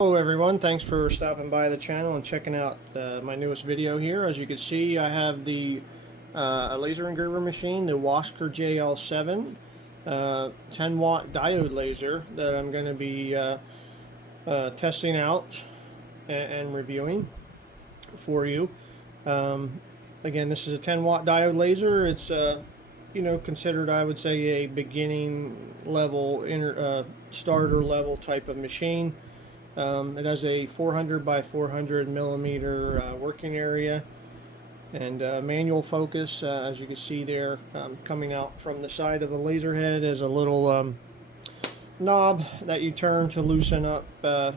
Hello everyone, thanks for stopping by the channel and checking out my newest video here. As you can see, I have the a laser engraver machine, the Woxcker JL7 10 watt diode laser that I'm going to be testing out and reviewing for you. Again, this is a 10 watt diode laser. It's considered, I would say, a beginning level, starter level type of machine. It has a 400 by 400 millimeter working area and manual focus. As you can see there, coming out from the side of the laser head is a little knob that you turn to loosen up the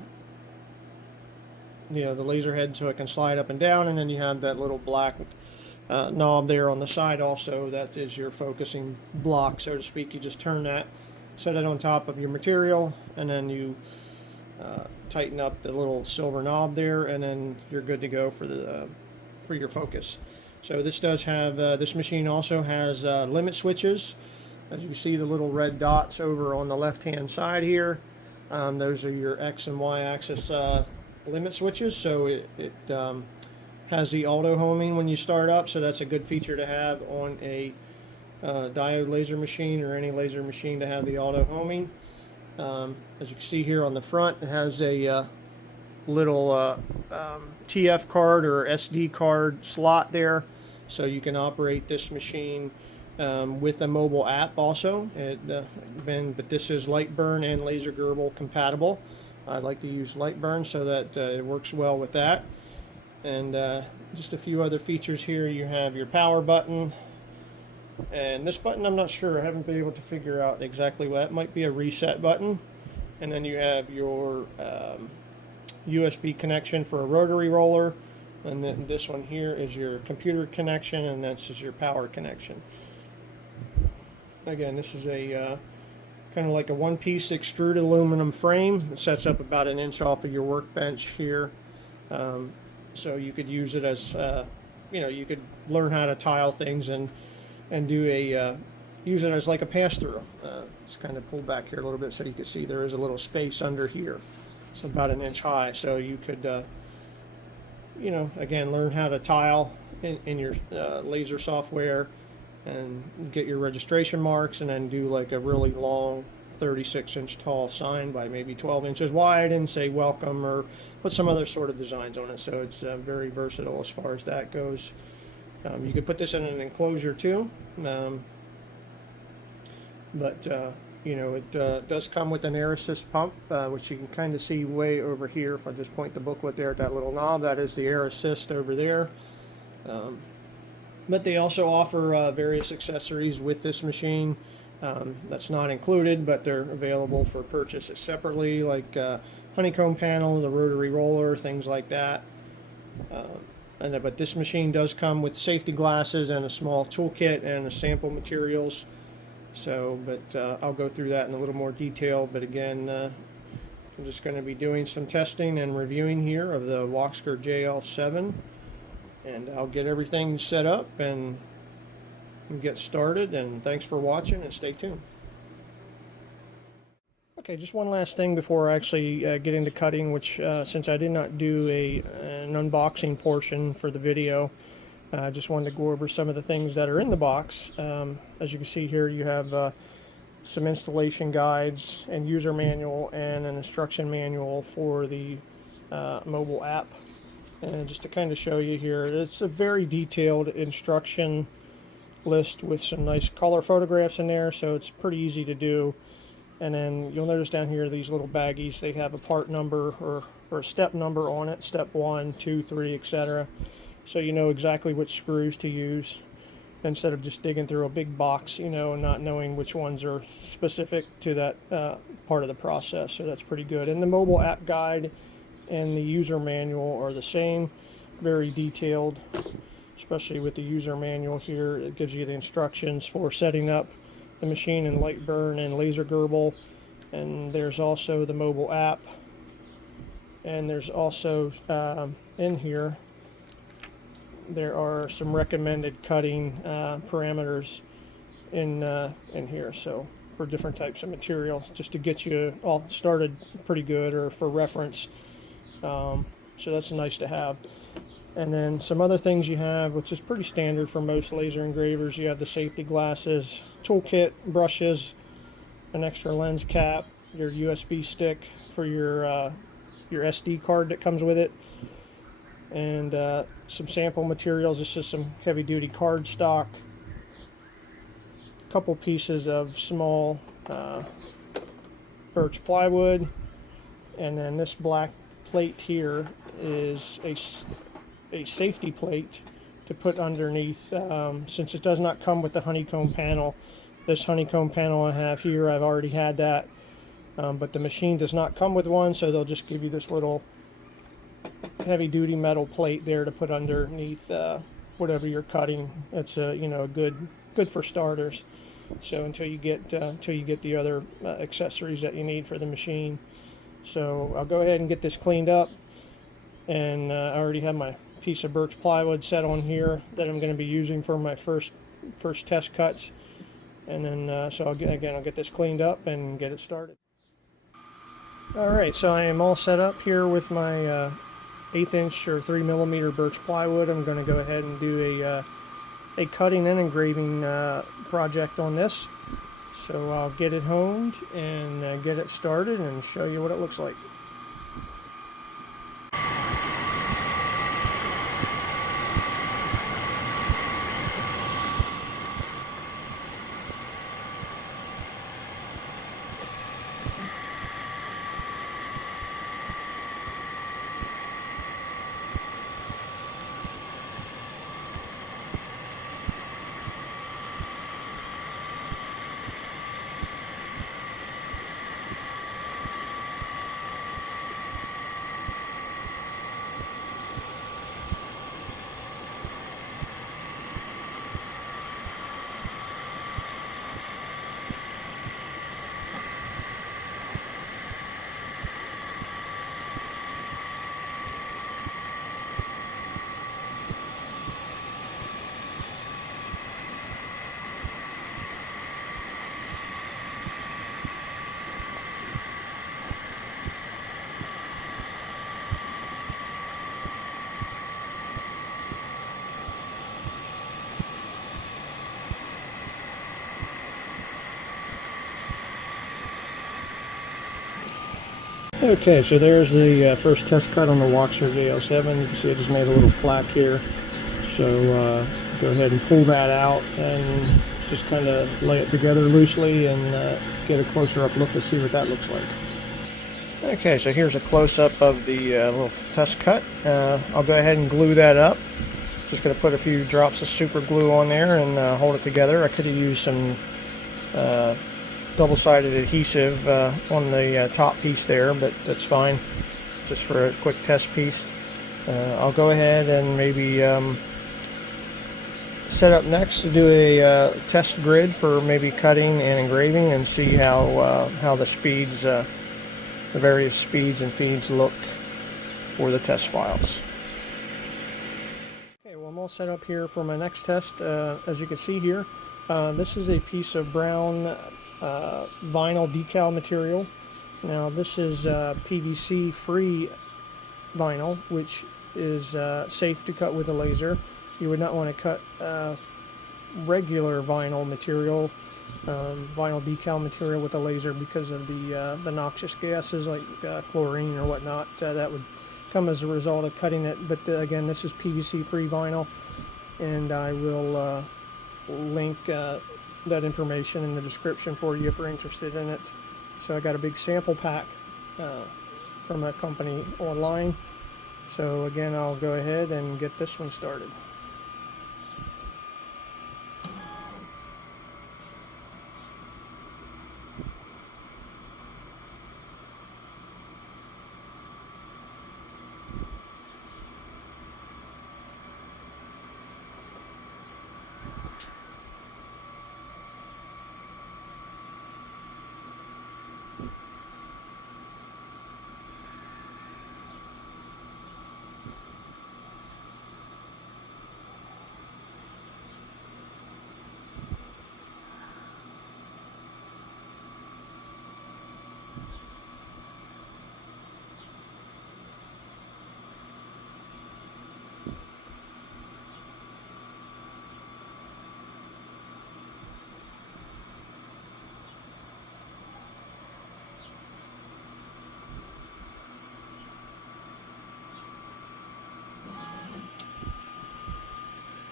laser head so it can slide up and down, and then you have that little black knob there on the side also. That is your focusing block, so to speak. You just turn that, set it on top of your material, and then you tighten up the little silver knob there, and then you're good to go for the for your focus. So this does have this machine also has limit switches. As you can see, the little red dots over on the left hand side here, those are your X and Y axis limit switches. So it has the auto homing when you start up, so that's a good feature to have on a diode laser machine, or any laser machine, to have the auto homing. As you can see here on the front, it has a little TF card or SD card slot there, so you can operate this machine with a mobile app also. But this is Lightburn and Laser Gerbil compatible. I like to use Lightburn so that it works well with that. And just a few other features here. You have your power button. And this button, I'm not sure. I haven't been able to figure out exactly what. It might be a reset button. And then you have your USB connection for a rotary roller. And then this one here is your computer connection, and this is your power connection. Again, this is a kind of like a one-piece extruded aluminum frame. It sets up about an inch off of your workbench here. So you could use it as, you could learn how to tile things and do a use it as like a pass-through. It's kind of pulled back here a little bit so you can see there is a little space under here. It's about an inch high, so you could again, learn how to tile in your laser software and get your registration marks, and then do like a really long 36-inch tall sign by maybe 12 inches wide and say welcome, or put some other sort of designs on it. So it's very versatile as far as that goes. You could put this in an enclosure too, it does come with an air assist pump, which you can kind of see way over here. If I just point the booklet there at that little knob, that is the air assist over there. But they also offer various accessories with this machine. That's not included, but they're available for purchase separately, like honeycomb panel, the rotary roller, things like that. But this machine does come with safety glasses and a small toolkit and a sample materials. So, I'll go through that in a little more detail. But again, I'm just going to be doing some testing and reviewing here of the Woxcker JL7, and I'll get everything set up and get started. And thanks for watching, and stay tuned. Okay, just one last thing before I actually get into cutting, which since I did not do an unboxing portion for the video, I just wanted to go over some of the things that are in the box. As you can see here, you have some installation guides and user manual and an instruction manual for the mobile app. And just to kind of show you here, it's a very detailed instruction list with some nice color photographs in there, so it's pretty easy to do. And then you'll notice down here, these little baggies, they have a part number or a step number on it, step 1, 2, 3, etc. So you know exactly which screws to use, instead of just digging through a big box, and not knowing which ones are specific to that part of the process. So that's pretty good. And the mobile app guide and the user manual are the same, very detailed, especially with the user manual here. It gives you the instructions for setting up the machine in Lightburn and Laser Gerbil. And there's also the mobile app, and there's also in here there are some recommended cutting parameters in here, so for different types of materials, just to get you all started pretty good, or for reference So that's nice to have. And then some other things you have, which is pretty standard for most laser engravers, you have the safety glasses, toolkit, brushes, an extra lens cap, your USB stick for your SD card that comes with it, and some sample materials. It's just some heavy duty card stock, a couple pieces of small birch plywood, and then this black plate here is a safety plate to put underneath, since it does not come with the honeycomb panel. This honeycomb panel I have here, I've already had that, but the machine does not come with one, so they'll just give you this little heavy duty metal plate there to put underneath whatever you're cutting. It's good for starters. So until you get the other accessories that you need for the machine. So I'll go ahead and get this cleaned up, and I already have my piece of birch plywood set on here that I'm going to be using for my first test cuts. And then so I'll get this cleaned up and get it started. Alright, so I am all set up here with my 1/8 inch or 3mm birch plywood. I'm going to go ahead and do a cutting and engraving project on this. So I'll get it honed and get it started and show you what it looks like. Okay, so there's the first test cut on the Woxcker JL7. You can see I just made a little plaque here. So go ahead and pull that out and just kind of lay it together loosely and get a closer up look to see what that looks like. Okay, so here's a close-up of the little test cut. I'll go ahead and glue that up. Just going to put a few drops of super glue on there and hold it together. I could have used some double-sided adhesive on the top piece there, but that's fine, just for a quick test piece. I'll go ahead and maybe set up next to do a test grid for maybe cutting and engraving and see how the speeds, the various speeds and feeds look for the test files. Okay, well, I'm all set up here for my next test. As you can see here, this is a piece of brown vinyl decal material. Now this is PVC free vinyl, which is safe to cut with a laser. You would not want to cut regular vinyl material, vinyl decal material with a laser because of the noxious gases like chlorine or whatnot that would come as a result of cutting it. But again, this is PVC free vinyl, and I will link that information in the description for you if you're interested in it. So I got a big sample pack from a company online. So again, I'll go ahead and get this one started.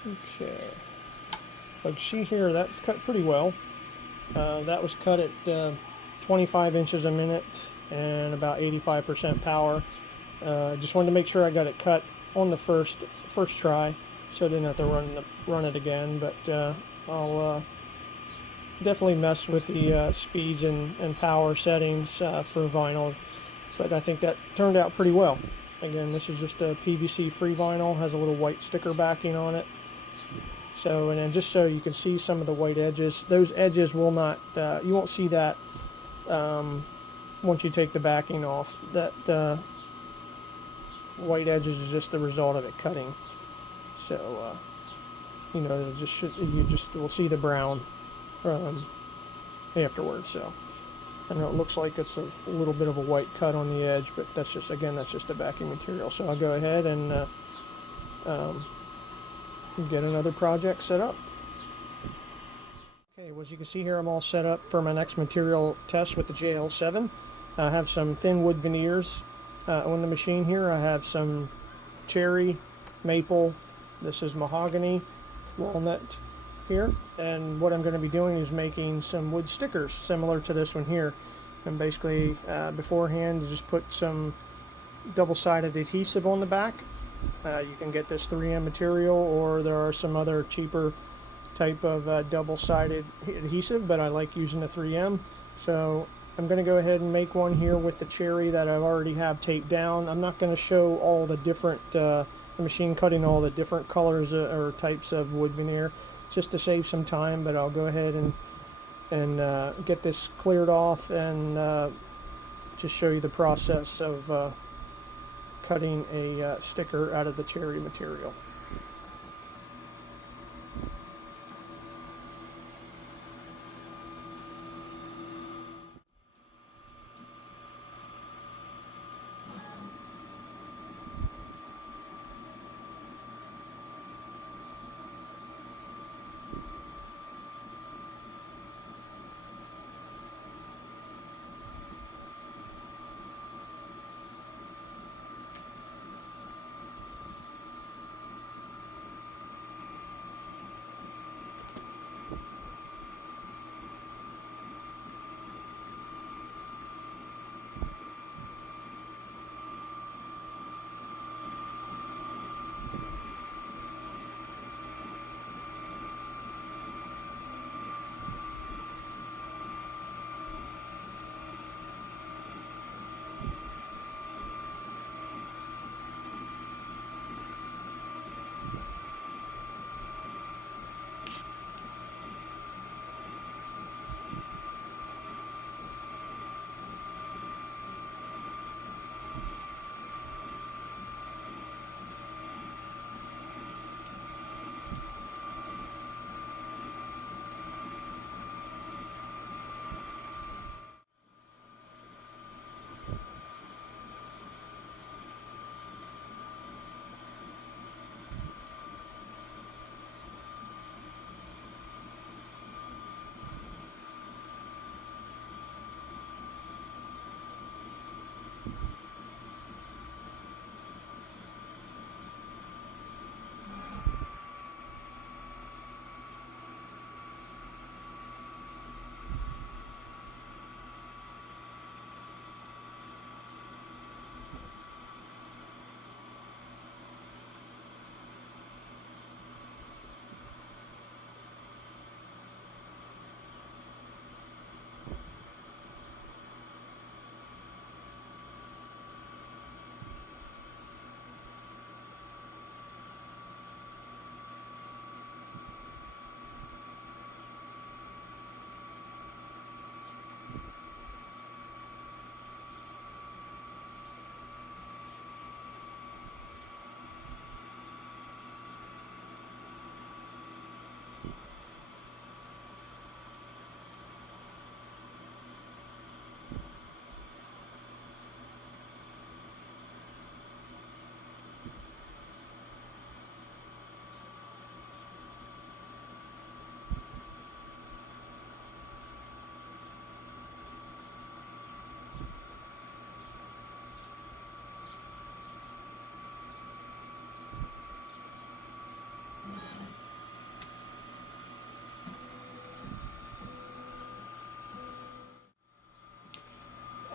Okay. Like see here, that cut pretty well. That was cut at 25 inches a minute and about 85% power. Just wanted to make sure I got it cut on the first try, so I didn't have to run it again. But I'll definitely mess with the speeds and power settings for vinyl. But I think that turned out pretty well. Again, this is just a PVC free vinyl, has a little white sticker backing on it. So, and then just so you can see some of the white edges, those edges will not, you won't see that once you take the backing off. That white edges is just the result of it cutting. So, you know, you just will see the brown afterwards. So, I know it looks like it's a little bit of a white cut on the edge, but that's just, again, that's just the backing material. So I'll go ahead and get another project set up. Okay, well, as you can see here, I'm all set up for my next material test with the JL7. I have some thin wood veneers on the machine here. I have some cherry, maple, this is mahogany, walnut here, and what I'm going to be doing is making some wood stickers similar to this one here. And basically beforehand, you just put some double-sided adhesive on the back. You can get this 3M material, or there are some other cheaper type of double-sided adhesive, but I like using the 3M. So I'm going to go ahead and make one here with the cherry that I already have taped down. I'm not going to show all the different the machine cutting all the different colors or types of wood veneer, just to save some time, but I'll go ahead and get this cleared off and just show you the process of cutting a sticker out of the cherry material.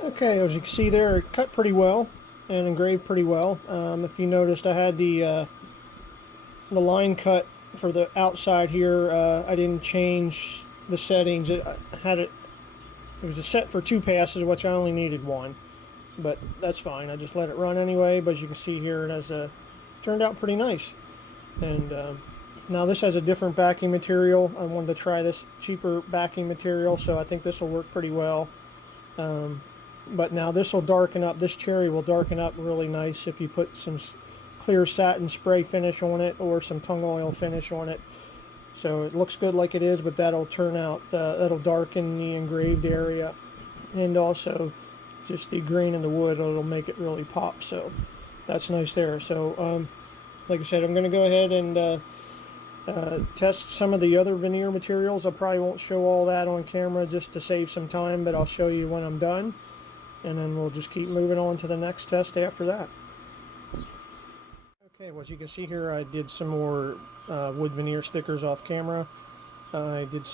Okay, as you can see there, it cut pretty well and engraved pretty well. If you noticed, I had the line cut for the outside here. I didn't change the settings. It was a set for 2 passes, which I only needed 1, but that's fine. I just let it run anyway. But as you can see here, it has turned out pretty nice. And now this has a different backing material. I wanted to try this cheaper backing material, so I think this will work pretty well. But now this will darken up. This cherry will darken up really nice if you put some clear satin spray finish on it or some tung oil finish on it. So it looks good like it is, but that'll turn out, that'll darken the engraved area, and also just the grain in the wood, it'll make it really pop. So that's nice there. So like I said, I'm going to go ahead and test some of the other veneer materials. I probably won't show all that on camera just to save some time, but I'll show you when I'm done, and then we'll just keep moving on to the next test after that. Okay, well, as you can see here, I did some more wood veneer stickers off camera. I did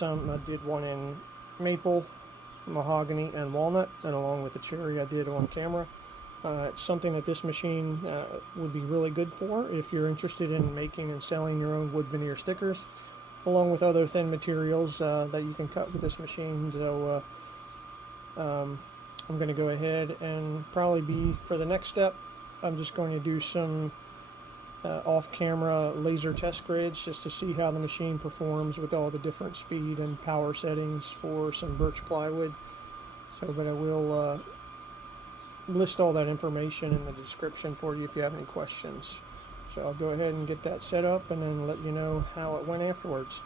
one in maple, mahogany, and walnut, and along with the cherry I did on camera. It's something that this machine would be really good for if you're interested in making and selling your own wood veneer stickers, along with other thin materials that you can cut with this machine. So I'm going to go ahead and for the next step, I'm just going to do some off-camera laser test grids just to see how the machine performs with all the different speed and power settings for some birch plywood. But I will list all that information in the description for you if you have any questions. So I'll go ahead and get that set up and then let you know how it went afterwards.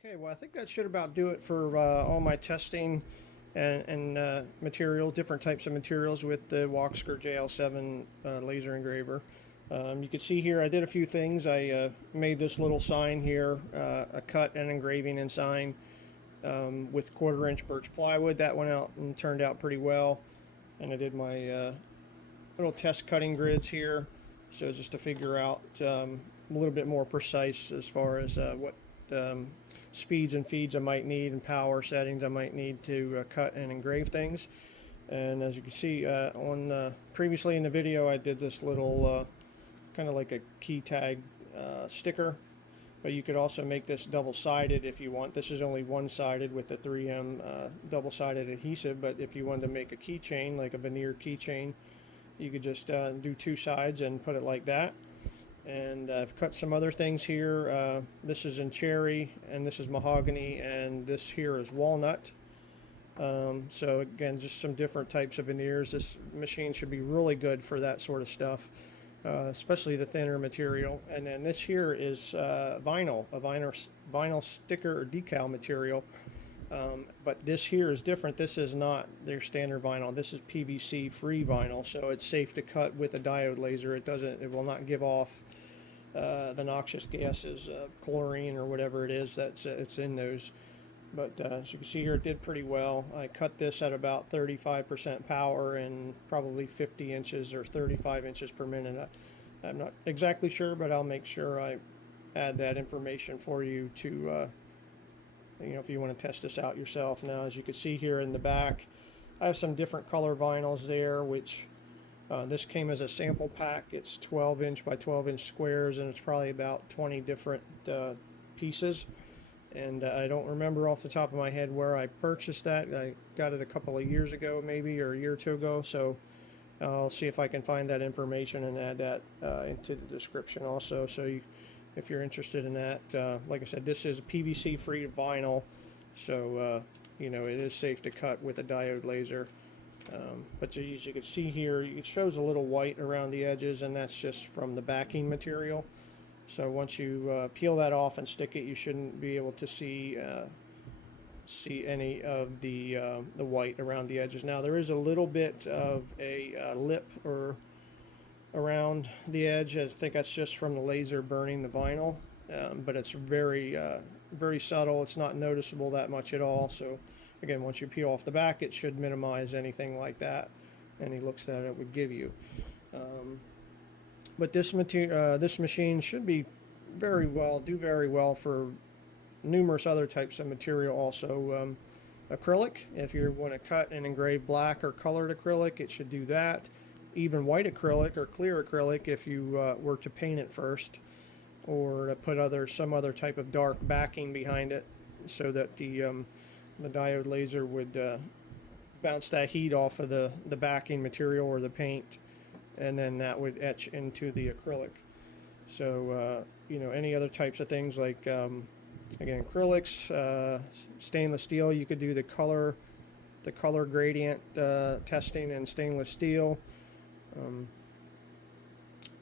Okay, well, I think that should about do it for all my testing and materials, different types of materials with the Woxcker JL7 laser engraver. You can see here I did a few things. I made this little sign here, a cut and engraving and sign with 1/4-inch birch plywood. That went out and turned out pretty well. And I did my little test cutting grids here, so just to figure out a little bit more precise as far as what speeds and feeds I might need and power settings I might need to cut and engrave things. And as you can see previously in the video, I did this little kind of like a key tag sticker, but you could also make this double-sided if you want. This is only one-sided with a 3M double-sided adhesive, but if you wanted to make a keychain, like a veneer keychain, you could just do 2 sides and put it like that. And I've cut some other things here. This is in cherry, and this is mahogany, and this here is walnut. So again, just some different types of veneers. This machine should be really good for that sort of stuff. Especially the thinner material. And then this here is vinyl, a vinyl sticker or decal material. But this here is different. This is not their standard vinyl. This is PVC free vinyl, so it's safe to cut with a diode laser. It will not give off the noxious gases, chlorine or whatever it is that's it's in those. But as you can see here, it did pretty well. I cut this at about 35% power and probably 50 inches or 35 inches per minute. I'm not exactly sure, but I'll make sure I add that information for you to, if you want to test this out yourself. Now, as you can see here in the back, I have some different color vinyls there, which this came as a sample pack. It's 12-inch by 12-inch squares, and it's probably about 20 different pieces. And I don't remember off the top of my head where I purchased that. I got it a couple of years ago, maybe, or a year or two ago. So I'll see if I can find that information and add that into the description also. So if you're interested in that, like I said, this is PVC-free vinyl. So, it is safe to cut with a diode laser. But as you can see here, it shows a little white around the edges, and that's just from the backing material. So once you peel that off and stick it, you shouldn't be able to see any of the white around the edges. Now there is a little bit of a lip or around the edge. I think that's just from the laser burning the vinyl, but it's very very subtle. It's not noticeable that much at all. So again, once you peel off the back, it should minimize anything like that, any looks that it would give you. But this machine should be do very well for numerous other types of material also. acrylic. If you want to cut and engrave black or colored acrylic, it should do that. Even white acrylic or clear acrylic if you were to paint it first, or to put some other type of dark backing behind it, so that the diode laser would bounce that heat off of the backing material or the paint, and then that would etch into the acrylic. So any other types of things like again, acrylics, stainless steel, you could do the color gradient testing in stainless steel.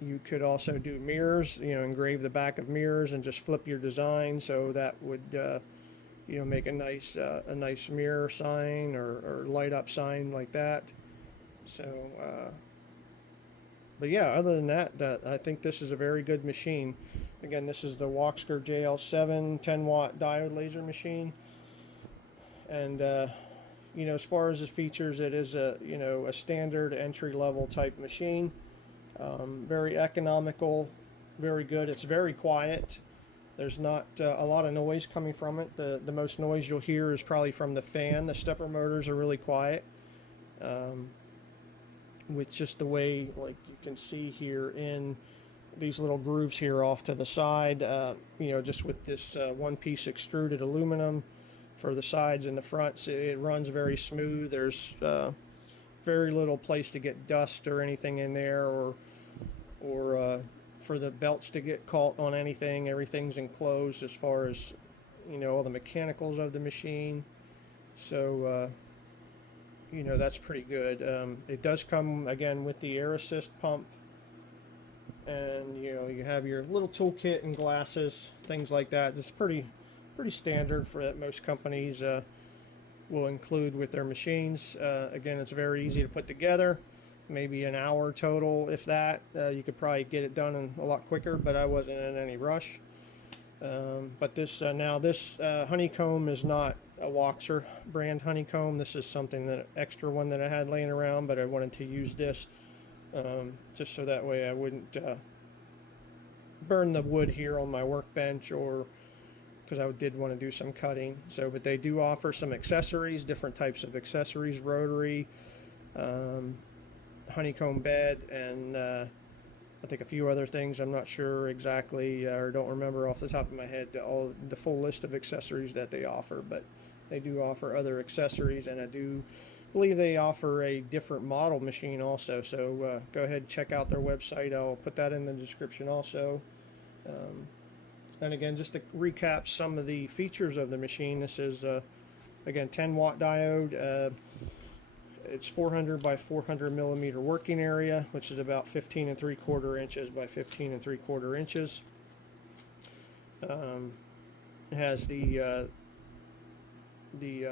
You could also do mirrors, engrave the back of mirrors and just flip your design, so that would make a nice mirror sign or light up sign like that. So but yeah, other than that, I think this is a very good machine. Again, this is the Woxcker JL7 10-watt diode laser machine, and as far as its features, it is a standard entry-level type machine. Very economical, very good. It's very quiet. There's not a lot of noise coming from it. The most noise you'll hear is probably from the fan. The stepper motors are really quiet. With just the way, like you can see here in these little grooves here off to the side, just with this one-piece extruded aluminum for the sides and the fronts, it runs very smooth. There's very little place to get dust or anything in there, or for the belts to get caught on anything. Everything's enclosed as far as all the mechanicals of the machine. So that's pretty good. It does come again with the air assist pump, and you have your little toolkit and glasses, things like that. It's pretty standard for that most companies will include with their machines. Again, it's very easy to put together. Maybe an hour total, if that. You could probably get it done a lot quicker, but I wasn't in any rush. But this honeycomb is not a Woxcker brand honeycomb. This is something extra one that I had laying around, but I wanted to use this just so that way I wouldn't burn the wood here on my workbench, or because I did want to do some cutting. So, but they do offer some accessories, different types of accessories, rotary, honeycomb bed, and I think a few other things. I'm not sure exactly, or don't remember off the top of my head all the full list of accessories that they offer, but they do offer other accessories, and I do believe they offer a different model machine also. So go ahead and check out their website. I'll put that in the description also. And again, just to recap some of the features of the machine, this is again 10-watt diode. It's 400 by 400 millimeter working area, which is about 15 3/4 inches by 15 3/4 inches. It has the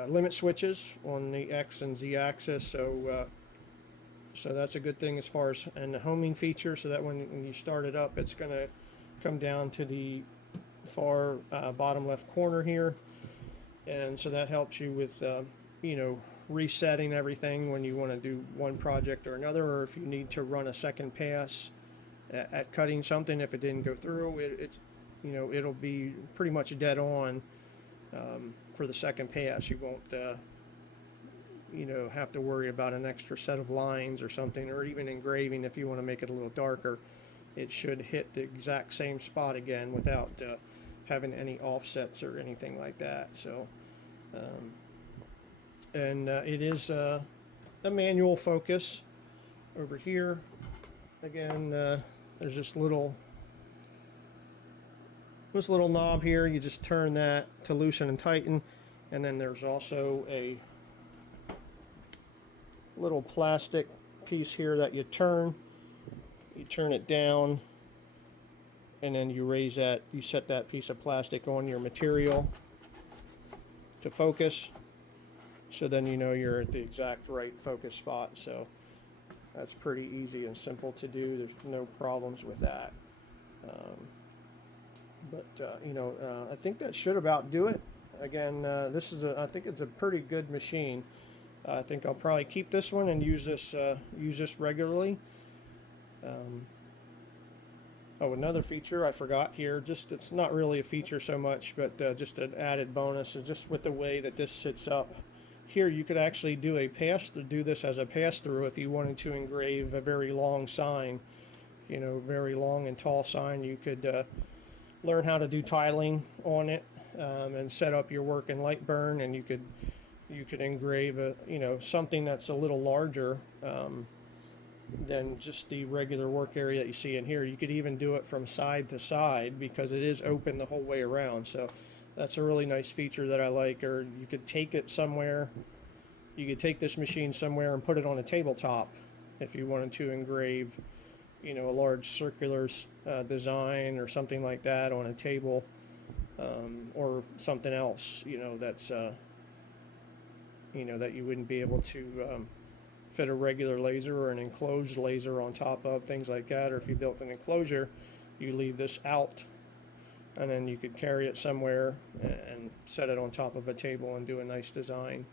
limit switches on the X and Z axis, so that's a good thing as far as, and the homing feature, so that when you start it up, it's going to come down to the far bottom left corner here, and so that helps you with resetting everything when you want to do one project or another, or if you need to run a second pass at cutting something. If it didn't go through, it'll be pretty much dead on for the second pass. You won't have to worry about an extra set of lines or something, or even engraving. If you want to make it a little darker, it should hit the exact same spot again without having any offsets or anything like that. So and it is a manual focus over here. Again, there's this little knob here. You just turn that to loosen and tighten, and then there's also a little plastic piece here that you turn it down, and then you set that piece of plastic on your material to focus. So then you're at the exact right focus spot. So that's pretty easy and simple to do. There's no problems with that. I think that should about do it. Again, I think it's a pretty good machine. I think I'll probably keep this one and use this regularly. Another feature I forgot here. It's not really a feature so much, but just an added bonus is just with the way that this sits up. here you could actually do this as a pass-through if you wanted to engrave a very long sign, very long and tall sign. You could learn how to do tiling on it, and set up your work in light burn, and you could engrave something that's a little larger than just the regular work area that you see in here. You could even do it from side to side because it is open the whole way around. So that's a really nice feature that I like. Or you could take it somewhere. You could take this machine somewhere and put it on a tabletop if you wanted to engrave, a large circular design or something like that on a table, or something else, that's that you wouldn't be able to fit a regular laser or an enclosed laser on top of, things like that. Or if you built an enclosure, you leave this out, and then you could carry it somewhere and set it on top of a table and do a nice design.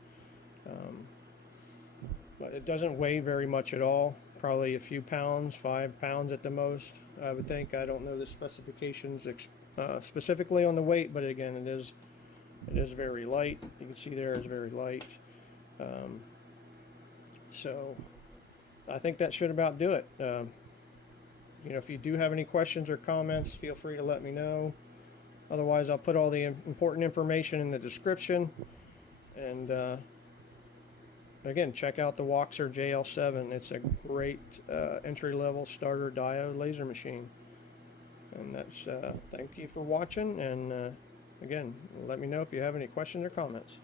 But it doesn't weigh very much at all, probably a few pounds, 5 pounds at the most, I would think. I don't know the specifications specifically on the weight, but again, it is very light. You can see there it's very light. So I think that should about do it. If you do have any questions or comments, feel free to let me know. Otherwise, I'll put all the important information in the description. And again, check out the Woxcker JL7. It's a great entry-level starter diode laser machine. And that's thank you for watching. And again, let me know if you have any questions or comments.